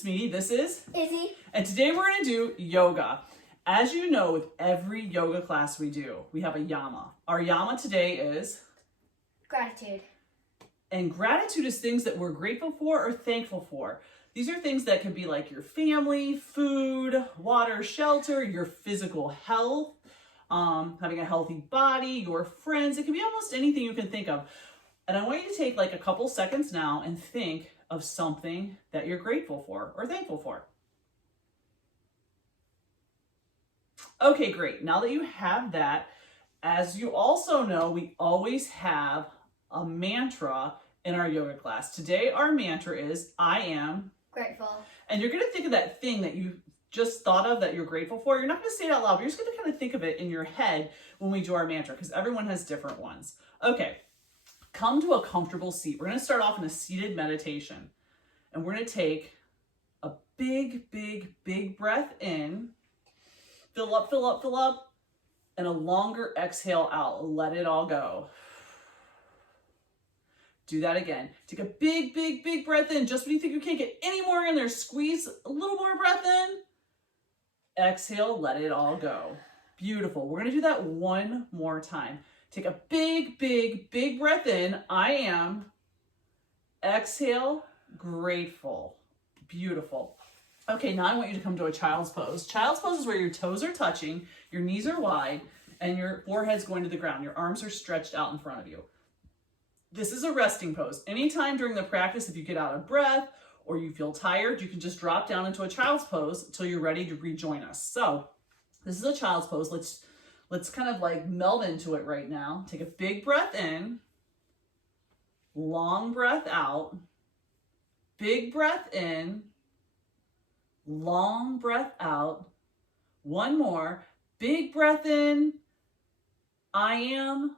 Smee. This is Izzy. And today we're going to do yoga. As you know, with every yoga class we do, we have a Yama. Our Yama today is Gratitude. And gratitude is things that we're grateful for or thankful for. These are things that can be like your family, food, water, shelter, your physical health, having a healthy body, your friends. It can be almost anything you can think of. And I want you to take like a couple seconds now and think of something that you're grateful for or thankful for. Okay, great. Now that you have that, as you also know, we always have a mantra in our yoga class. Today, our mantra is, I am Grateful. And you're going to think of that thing that you just thought of that you're grateful for. You're not going to say it out loud, but you're just going to kind of think of it in your head when we do our mantra, because everyone has different ones. Okay, come to a comfortable seat. We're going to start off in a seated meditation. And we're going to take a big, big, big breath in. Fill up, fill up, fill up. And a longer exhale out. Let it all go. Do that again. Take a big, big, big breath in. Just when you think you can't get any more in there, squeeze a little more breath in. Exhale, let it all go. Beautiful. We're going to do that one more time. Take a big, big, big breath in. I am. Exhale, grateful. Beautiful. Okay, now I want you to come to a child's pose. Child's pose is where your toes are touching, your knees are wide, and your forehead's going to the ground. Your arms are stretched out in front of you. This is a resting pose. Anytime during the practice, if you get out of breath or you feel tired, you can just drop down into a child's pose until you're ready to rejoin us. So this is a child's pose. Let's kind of like meld into it right now. Take a big breath in, long breath out, big breath in, long breath out. One more, big breath in, I am.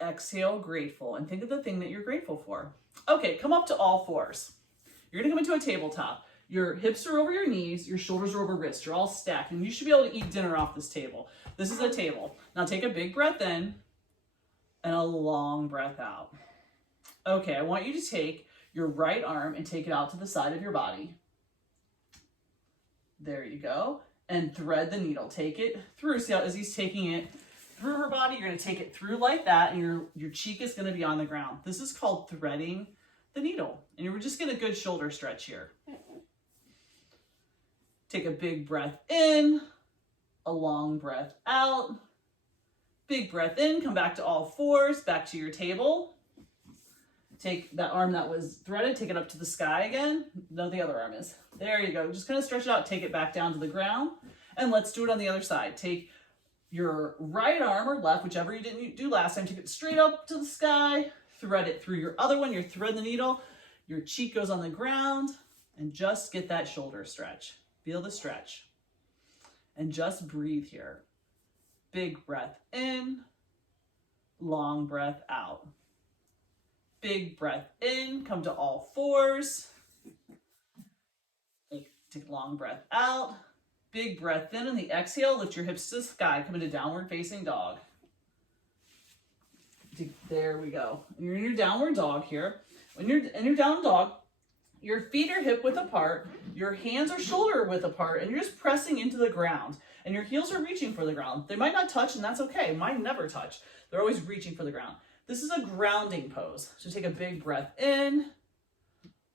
Exhale, grateful, and think of the thing that you're grateful for. Okay, come up to all fours. You're gonna come into a tabletop. Your hips are over your knees, your shoulders are over wrists. You're all stacked, and you should be able to eat dinner off this table. This is a table. Now take a big breath in and a long breath out. Okay, I want you to take your right arm and take it out to the side of your body. There you go. And thread the needle. Take it through. See how as he's taking it through her body, you're going to take it through like that, and your cheek is going to be on the ground. This is called threading the needle. And you're just getting a good shoulder stretch here. Take a big breath in, a long breath out, big breath in, come back to all fours, back to your table. Take that arm that was threaded, take it up to the sky again. No, the other arm is. There you go. Just kind of stretch it out, take it back down to the ground. And let's do it on the other side. Take your right arm or left, whichever you didn't do last time, take it straight up to the sky, thread it through your other one, you thread the needle, your cheek goes on the ground, and just get that shoulder stretch. Feel the stretch. And just breathe here. Big breath in, long breath out. Big breath in, come to all fours. Take a long breath out. Big breath in, and the exhale, lift your hips to the sky, come into downward facing dog. There we go. And you're in your downward dog here. When you're in your down dog, your feet are hip width apart, your hands are shoulder width apart, and you're just pressing into the ground. And your heels are reaching for the ground. They might not touch, and that's okay. Mine never touch. They're always reaching for the ground. This is a grounding pose. So take a big breath in,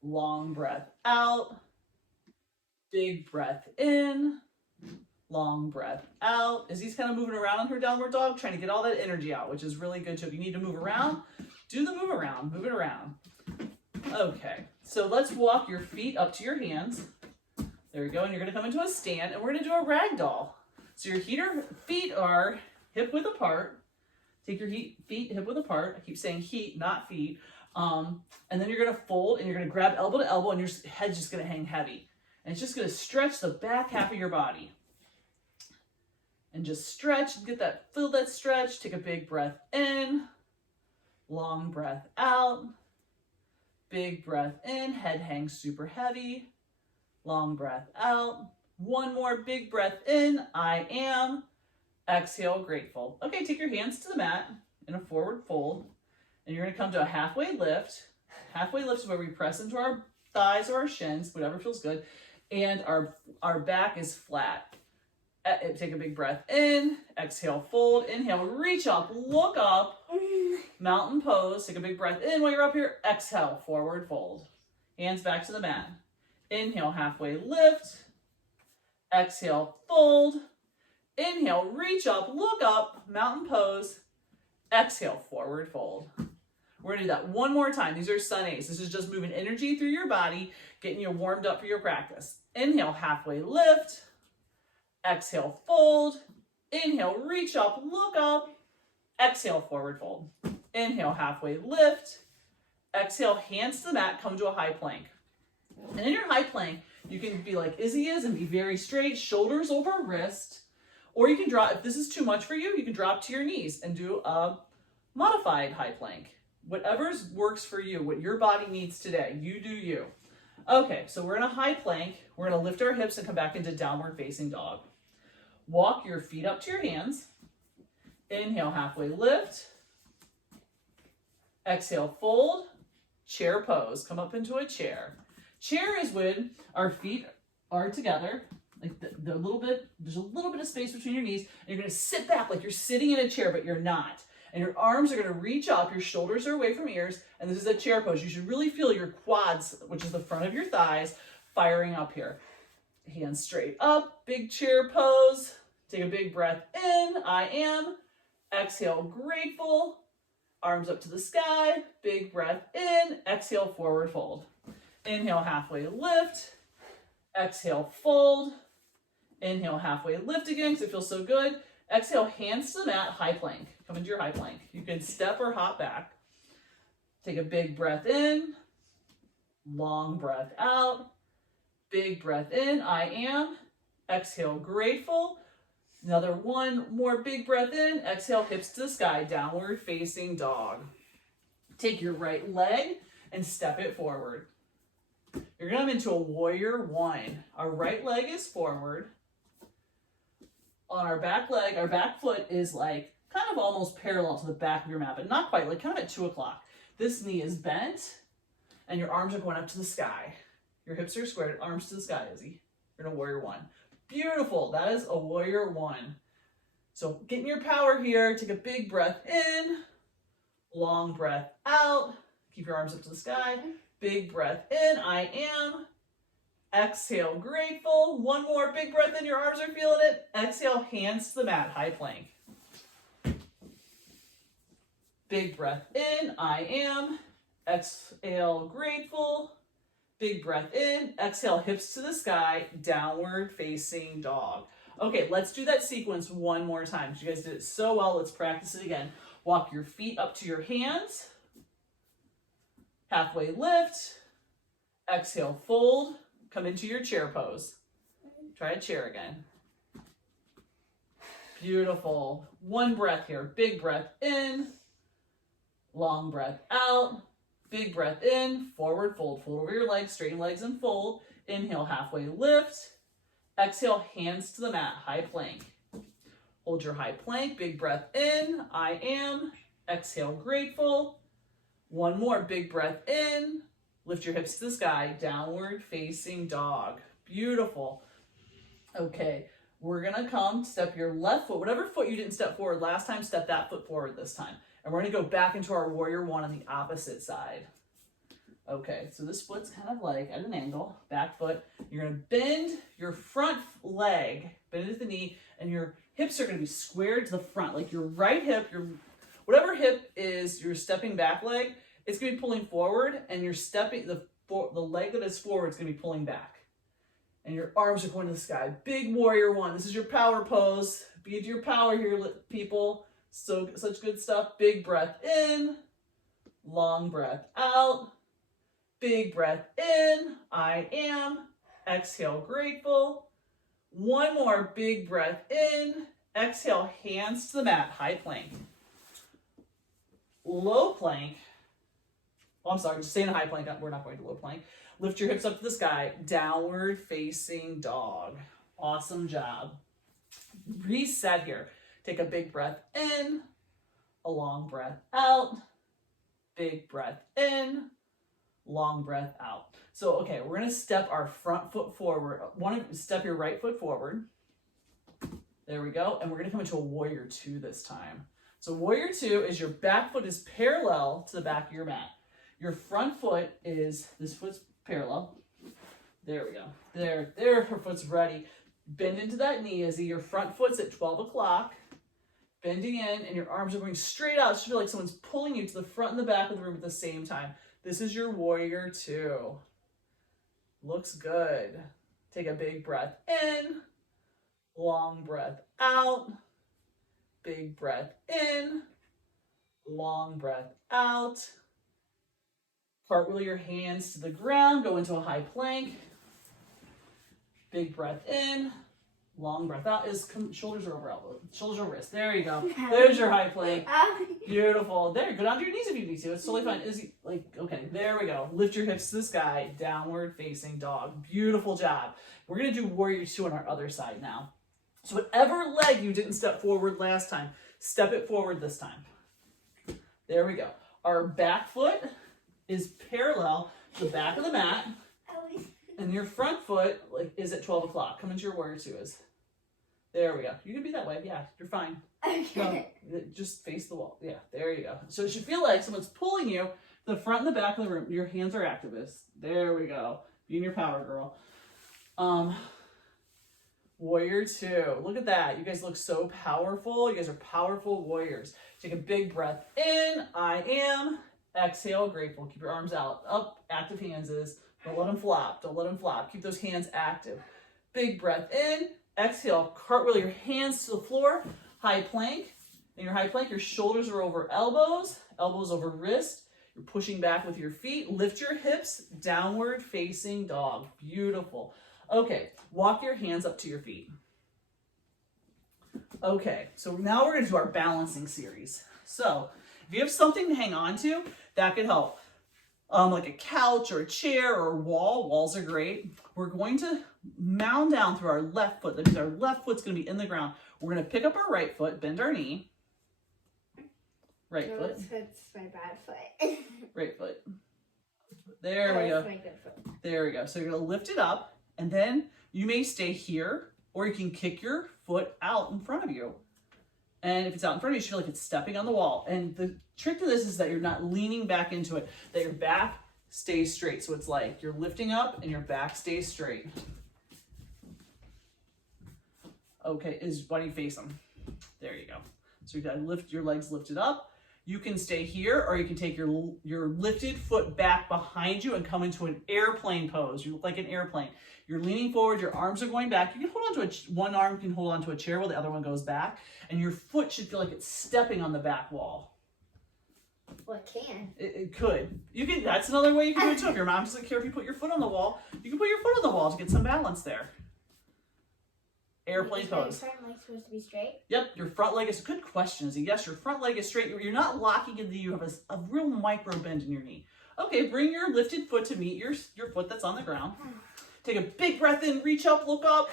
long breath out, big breath in, long breath out. Izzy's kind of moving around on her downward dog, trying to get all that energy out, which is really good too. If you need to move around, do the move around, move it around. Okay, so let's walk your feet up to your hands. There we go, and you're gonna come into a stand, and we're gonna do a ragdoll. So your feet are hip width apart. Take your feet hip width apart. I keep saying heat, not feet. And then you're gonna fold, and you're gonna grab elbow to elbow, and your head's just gonna hang heavy. And it's just gonna stretch the back half of your body. And just stretch, feel that stretch. Take a big breath in, long breath out, big breath in, head hangs super heavy, long breath out. One more big breath in, I am. Exhale, grateful. Okay, take your hands to the mat in a forward fold, and you're gonna come to a halfway lift. Halfway lift is where we press into our thighs or our shins, whatever feels good. And our back is flat. Take a big breath in, exhale, fold, inhale, reach up, look up, mountain pose. Take a big breath in while you're up here. Exhale, forward fold. Hands back to the mat. Inhale, halfway lift. Exhale, fold. Inhale, reach up, look up, mountain pose. Exhale, forward fold. We're gonna do that one more time. These are Sun A's. This is just moving energy through your body, getting you warmed up for your practice. Inhale, halfway lift. Exhale, fold. Inhale, reach up, look up. Exhale, forward fold. Inhale, halfway lift. Exhale, hands to the mat, come to a high plank. And in your high plank, you can be like Izzy is and be very straight, shoulders over wrist. Or you can drop, if this is too much for you, you can drop to your knees and do a modified high plank. Whatever works for you, what your body needs today, you do you. Okay, so we're in a high plank. We're gonna lift our hips and come back into downward facing dog. Walk your feet up to your hands. Inhale, halfway lift. Exhale, fold. Chair pose, come up into a chair. Chair is when our feet are together, like the little bit, there's a little bit of space between your knees, and you're gonna sit back like you're sitting in a chair, but you're not. And your arms are gonna reach up, your shoulders are away from ears, and this is a chair pose. You should really feel your quads, which is the front of your thighs, firing up here. Hands straight up, big chair pose. Take a big breath in, I am. Exhale, grateful. Arms up to the sky, big breath in. Exhale, forward fold. Inhale, halfway lift. Exhale, fold. Inhale, halfway lift again because it feels so good. Exhale, hands to the mat, high plank. Come into your high plank. You can step or hop back. Take a big breath in. Long breath out. Big breath in, I am. Exhale, grateful. Another one more big breath in. Exhale, hips to the sky, downward facing dog. Take your right leg and step it forward. You're gonna come into a warrior one. Our right leg is forward. On our back leg, our back foot is like kind of almost parallel to the back of your mat, but not quite, like kind of at 2 o'clock. This knee is bent and your arms are going up to the sky. Your hips are squared, arms to the sky, Izzy. You're in a warrior one. Beautiful, that is a warrior one. So get in your power here, take a big breath in, long breath out, keep your arms up to the sky, big breath in, I am. Exhale, grateful. One more big breath in, your arms are feeling it. Exhale, hands to the mat, high plank. Big breath in, I am. Exhale, grateful. Big breath in, exhale, hips to the sky, downward facing dog. Okay, let's do that sequence one more time. You guys did it so well, let's practice it again. Walk your feet up to your hands. Halfway lift. Exhale, fold. Come into your chair pose. Try a chair again. Beautiful. One breath here. Big breath in. Long breath out. Big breath in. Forward fold. Fold over your legs. Straighten legs and fold. Inhale, halfway lift. Exhale, hands to the mat. High plank. Hold your high plank. Big breath in. I am. Exhale, grateful. One more. Big breath in. Lift your hips to the sky. Downward facing dog. Beautiful. Okay, we're gonna come, step your left foot, whatever foot you didn't step forward last time, step that foot forward this time. And we're gonna go back into our warrior one on the opposite side. Okay, so this foot's kind of like at an angle, back foot. You're gonna bend your front leg, bend it at the knee, and your hips are gonna be squared to the front. Like your right hip, your whatever hip is your stepping back leg, it's gonna be pulling forward, and you're stepping, the leg that is forward is gonna be pulling back. And your arms are going to the sky. Big warrior one. This is your power pose. Be into your power here, people. So such good stuff. Big breath in. Long breath out. Big breath in. I am. Exhale, grateful. One more big breath in. Exhale, hands to the mat. High plank. Low plank. Oh, I'm sorry, just stay in a high plank. We're not going to low plank. Lift your hips up to the sky. Downward facing dog. Awesome job. Reset here. Take a big breath in. A long breath out. Big breath in. Long breath out. So, okay, we're going to step our front foot forward. Want to step your right foot forward. There we go. And we're going to come into a warrior two this time. So warrior two is your back foot is parallel to the back of your mat. Your front foot is, this foot's parallel. There we go. There, her foot's ready. Bend into that knee, Izzy. Your front foot's at 12 o'clock. Bending in, and your arms are going straight out. It should feel like someone's pulling you to the front and the back of the room at the same time. This is your warrior two. Looks good. Take a big breath in. Long breath out. Big breath in. Long breath out. Cartwheel your hands to the ground. Go into a high plank. Big breath in. Long breath out. Shoulders are over elbow. Shoulders over wrist. There you go. There's your high plank. Beautiful. There. Go down to your knees if you need to. It's totally fine. Okay, there we go. Lift your hips to the sky. Downward facing dog. Beautiful job. We're going to do warrior two on our other side now. So whatever leg you didn't step forward last time, step it forward this time. There we go. Our back foot is parallel to the back of the mat. And your front foot is at 12 o'clock. Come into your warrior two is. There we go. You can be that way. Yeah, you're fine. Okay. No, just face the wall. Yeah, there you go. So it should feel like someone's pulling you to the front and the back of the room. Your hands are activists. There we go. Be in your power, girl. Warrior two. Look at that. You guys look so powerful. You guys are powerful warriors. Take a big breath in. I am. Exhale, grateful. Keep your arms out. Up, active hands is. Don't let them flop. Don't let them flop. Keep those hands active. Big breath in. Exhale. Cartwheel your hands to the floor. High plank. In your high plank, your shoulders are over elbows. Elbows over wrist. You're pushing back with your feet. Lift your hips. Downward facing dog. Beautiful. Okay. Walk your hands up to your feet. Okay. So now we're going to do our balancing series. So if you have something to hang on to, that could help. Like a couch or a chair or a wall. Walls are great. We're going to mound down through our left foot. That means our left foot's going to be in the ground. We're going to pick up our right foot, bend our knee. Right foot. It's my bad foot. Right foot. There we go. My good foot. There we go. So you're going to lift it up, and then you may stay here, or you can kick your foot out in front of you. And if it's out in front of you, you should feel like it's stepping on the wall. And the trick to this is that you're not leaning back into it, that your back stays straight. So it's like you're lifting up and your back stays straight. Okay, why don't you face them? There you go. So you gotta lift your legs lifted up. You can stay here, or you can take your lifted foot back behind you and come into an airplane pose. You look like an airplane. You're leaning forward, your arms are going back. You can hold on to one arm can hold onto a chair while the other one goes back, and your foot should feel like it's stepping on the back wall. Well, it can. It could. You can. That's another way you can do it too. If your mom doesn't care if you put your foot on the wall, you can put your foot on the wall to get some balance there. Airplane pose. Is your front leg supposed to be straight? Yep, your front leg is, good question. Yes, your front leg is straight. You're not locking into, you have a real micro bend in your knee. Okay, bring your lifted foot to meet your foot that's on the ground. Take a big breath in, reach up, look up.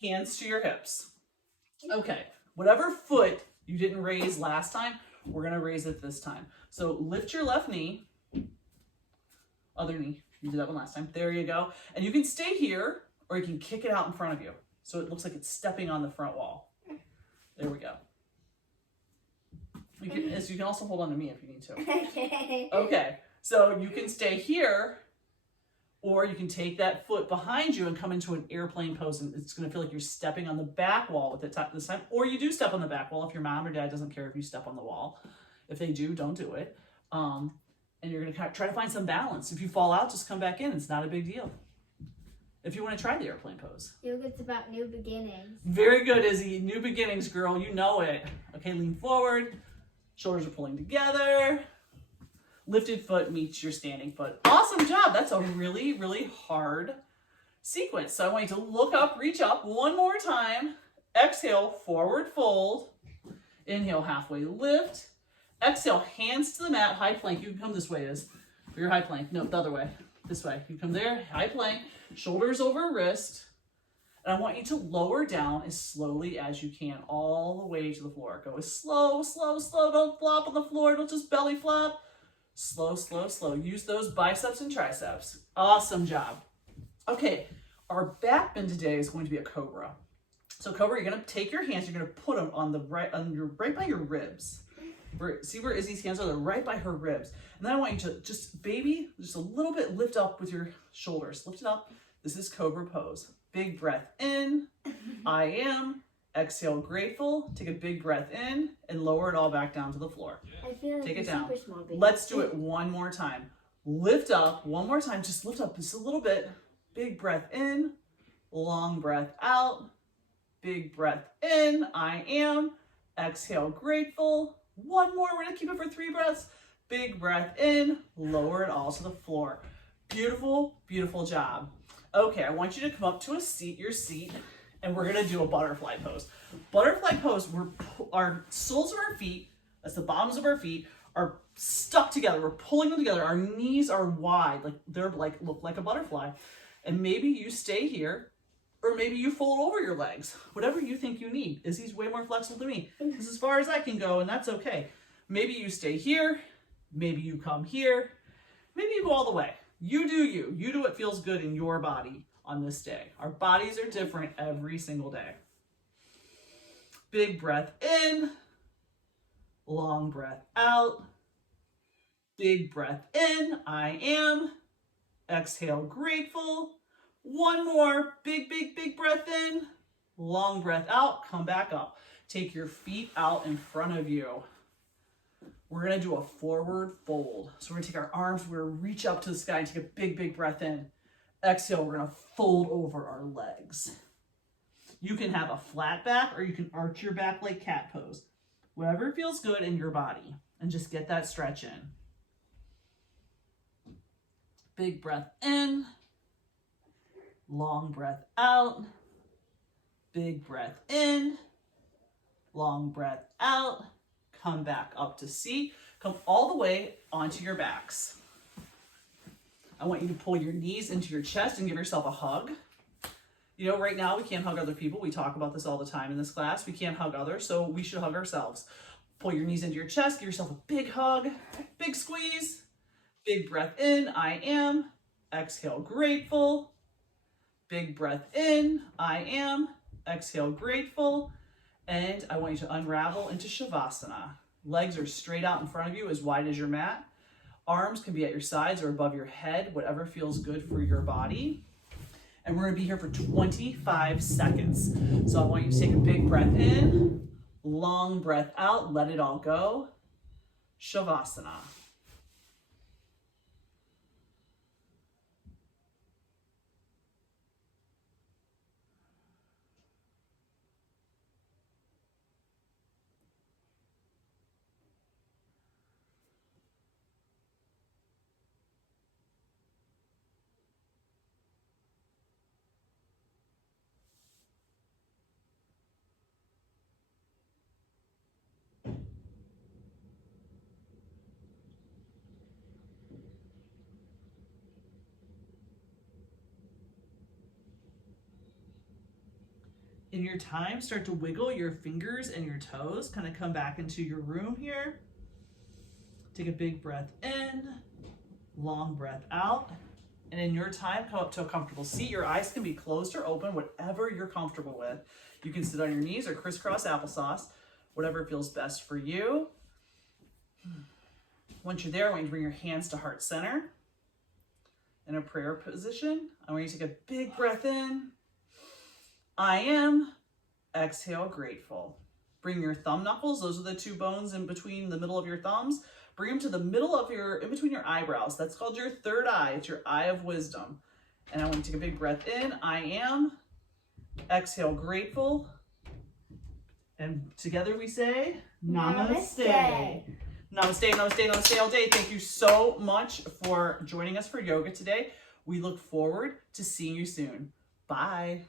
Hands to your hips. Okay, whatever foot you didn't raise last time, we're gonna raise it this time. So lift your left knee, other knee, you did that one last time. There you go. And you can stay here, or you can kick it out in front of you. So it looks like it's stepping on the front wall. There we go. You can also hold on to me if you need to. Okay. Okay, so you can stay here, or you can take that foot behind you and come into an airplane pose, and it's going to feel like you're stepping on the back wall with it this time. Or you do step on the back wall if your mom or dad doesn't care if you step on the wall. If they do, don't do it. And you're going to try to find some balance. If you fall out, just come back in. It's not a big deal. If you want to try the airplane pose. Yoga's about new beginnings. Very good, Izzy. New beginnings, girl. You know it. Okay, lean forward. Shoulders are pulling together. Lifted foot meets your standing foot. Awesome job. That's a really, really hard sequence. So I want you to look up, reach up one more time. Exhale, forward fold. Inhale, halfway lift. Exhale, hands to the mat, high plank. You can come this way, Iz. For your high plank. No, the other way. This way. You come there, high plank. Shoulders over wrist. And I want you to lower down as slowly as you can, all the way to the floor. Go as slow, slow, slow. Don't flop on the floor. Don't just belly flop. Slow, slow, slow. Use those biceps and triceps. Awesome job. Okay, our back bend today is going to be a cobra. So cobra, you're going to take your hands, you're going to put them on the right by your ribs. See where Izzy's hands are? They're right by her ribs. And then I want you to just a little bit lift up with your shoulders. Lift it up. This is cobra pose. Big breath in. I am. Exhale, grateful. Take a big breath in and lower it all back down to the floor. I feel like take it a down. super small baby. Let's do it one more time. Lift up one more time. Just lift up just a little bit. Big breath in. Long breath out. Big breath in. I am. Exhale, grateful. One more. We're going to keep it for 3 breaths. Big breath in. Lower it all to the floor. Beautiful, beautiful job. Okay, I want you to come up to your seat, and we're going to do a butterfly pose. Butterfly pose, our soles of our feet, that's the bottoms of our feet, are stuck together. We're pulling them together. Our knees are wide, look like a butterfly. And maybe you stay here, or maybe you fold over your legs. Whatever you think you need. Izzy's way more flexible than me. This is as far as I can go, and that's okay. Maybe you stay here. Maybe you come here. Maybe you go all the way. You do you. You do what feels good in your body on this day. Our bodies are different every single day. Big breath in. Long breath out. Big breath in. I am. Exhale, grateful. One more. Big, big, big breath in. Long breath out. Come back up. Take your feet out in front of you. We're going to do a forward fold. So we're going to take our arms, we're going to reach up to the sky and take a big, big breath in. Exhale, we're going to fold over our legs. You can have a flat back or you can arch your back like cat pose. Whatever feels good in your body. And just get that stretch in. Big breath in. Long breath out. Big breath in. Long breath out. Come back up to seat. Come all the way onto your backs. I want you to pull your knees into your chest and give yourself a hug. You know, right now we can't hug other people. We talk about this all the time in this class. We can't hug others, so we should hug ourselves. Pull your knees into your chest. Give yourself a big hug. Big squeeze. Big breath in. I am. Exhale, grateful. Big breath in. I am. Exhale, grateful. And I want you to unravel into Shavasana. Legs are straight out in front of you, as wide as your mat. Arms can be at your sides or above your head, whatever feels good for your body. And we're going to be here for 25 seconds. So I want you to take a big breath in, long breath out, let it all go. Shavasana. In your time, start to wiggle your fingers and your toes. Kind of come back into your room here. Take a big breath in, long breath out. And in your time, come up to a comfortable seat. Your eyes can be closed or open, whatever you're comfortable with. You can sit on your knees or crisscross applesauce, whatever feels best for you. Once you're there, I want you to bring your hands to heart center. In a prayer position, I want you to take a big breath in. I am. Exhale, grateful. Bring your thumb knuckles. Those are the 2 bones in between the middle of your thumbs. Bring them to the middle of in between your eyebrows. That's called your third eye. It's your eye of wisdom. And I want you to take a big breath in. I am. Exhale, grateful. And together we say, Namaste. Namaste, namaste, namaste all day. Thank you so much for joining us for yoga today. We look forward to seeing you soon. Bye.